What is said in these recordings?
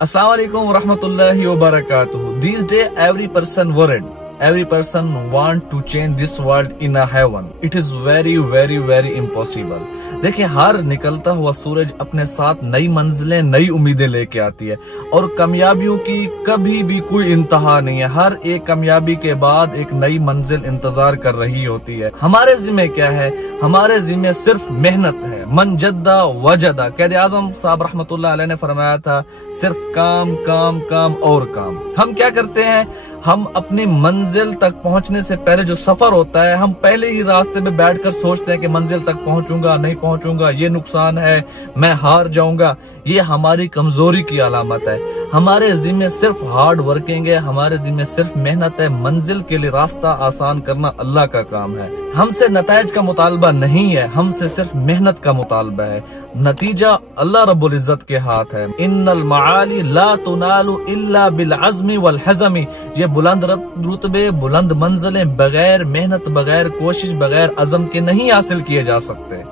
Assalamu alaikum wa rahmatullahi wa barakatuh. These days every person worried. Every person want to change this world in a heaven. It is very impossible. देखिए हर निकलता हुआ सूरज अपने साथ नई मंजिलें नई उम्मीदें लेके आती है और कामयाबियों की कभी भी कोई इंतहा नहीं है। हर एक कामयाबी के बाद एक नई मंजिल इंतजार कर रही होती है। हमारे जिम्मे क्या है? हमारे जिम्मे सिर्फ मेहनत है। मन जद्दा वजदा। क़ायद आज़म साहब रहमतुल्लाह अलैह ने फरमाया था, सिर्फ काम काम काम और काम। हम क्या करते हैं? हम अपनी मंजिल तक पहुंचने से पहले जो सफर होता है, हम पहले ही रास्ते में बैठकर सोचते हैं कि मंजिल तक पहुंचूंगा नहीं पहुंचूंगा, ये नुकसान है, मैं हार जाऊंगा। ये हमारी कमजोरी की अलामत है। हमारे जिम्मे सिर्फ हार्ड वर्किंग है, हमारे जिम्मे सिर्फ मेहनत है। मंजिल के लिए रास्ता आसान करना अल्लाह का काम है। हमसे नताइज का मुतालबा नहीं है, हमसे सिर्फ मेहनत का मुतालबा है। नतीजा अल्लाह रब्बुल इज्जत के हाथ है। इन्नल मआली ला तुनालु इल्ला बिल अज़्मी वल हज़मी। ये बुलंद रुतबे बुलंद मंजिलें बगैर मेहनत बगैर कोशिश बगैर अज़म के नहीं हासिल किए जा सकते।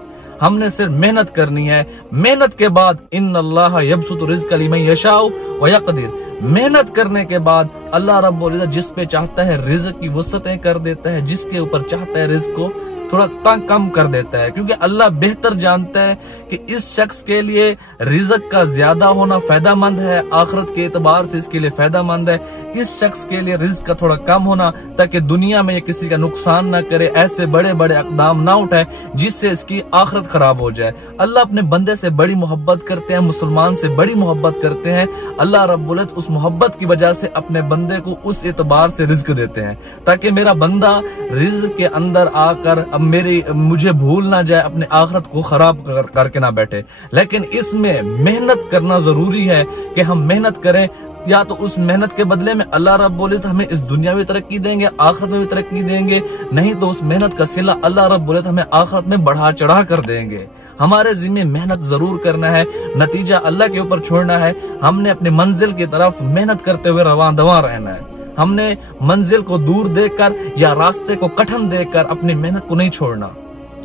हमने सिर्फ मेहनत करनी है। मेहनत के बाद इन्नल्लाह यबसुतु रिज़्क़ लिमन यशाउ व यक़दिर। मेहनत करने के बाद अल्लाह रब्बुल इज्जत जिस पे चाहता है रिज़्क़ की वसअतें कर देता है, जिसके ऊपर चाहता है रिज़्क़ को थोड़ा कम कर देता है, क्योंकि अल्लाह बेहतर जानता है कि इस शख्स के लिए रिज़्क़ का ज्यादा होना फायदेमंद है, आखिरत के एतबार से इसके लिए फायदेमंद है। इस शख्स के लिए रिज़्क़ का थोड़ा कम होना, ताकि दुनिया में ये किसी का नुकसान ना करे, ऐसे बड़े बड़े अक़दाम ना उठाए जिससे इसकी आखिरत खराब हो जाए। अल्लाह अपने बंदे से बड़ी मोहब्बत करते हैं, मुसलमान से बड़ी मोहब्बत करते हैं। अल्लाह रब्बुल इज्जत उस मोहब्बत की वजह से अपने बंदे को उस एतबार से रिज़्क़ देते हैं, ताकि मेरा बंदा रिज़्क़ के अंदर आकर मुझे भूल ना जाए, अपने आखिरत को खराब करके ना बैठे। लेकिन इसमें मेहनत करना जरूरी है कि हम मेहनत करें, या तो उस मेहनत के बदले में अल्लाह रब्बुल इज्जत हमें इस दुनिया में तरक्की देंगे, आखिरत में भी तरक्की देंगे, नहीं तो उस मेहनत का सिला अल्लाह रब्बुल इज्जत हमें आखिरत में बढ़ा चढ़ा कर देंगे। हमारे जिम्मे मेहनत जरूर करना है, नतीजा अल्लाह के ऊपर छोड़ना है। हमने अपनी मंजिल की तरफ मेहनत करते हुए रवां दवां रहना है। हमने मंजिल को दूर देखकर या रास्ते को कठिन देखकर अपनी मेहनत को नहीं छोड़ना।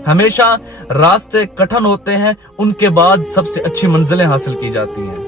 हमेशा रास्ते कठिन होते हैं, उनके बाद सबसे अच्छी मंजिलें हासिल की जाती हैं।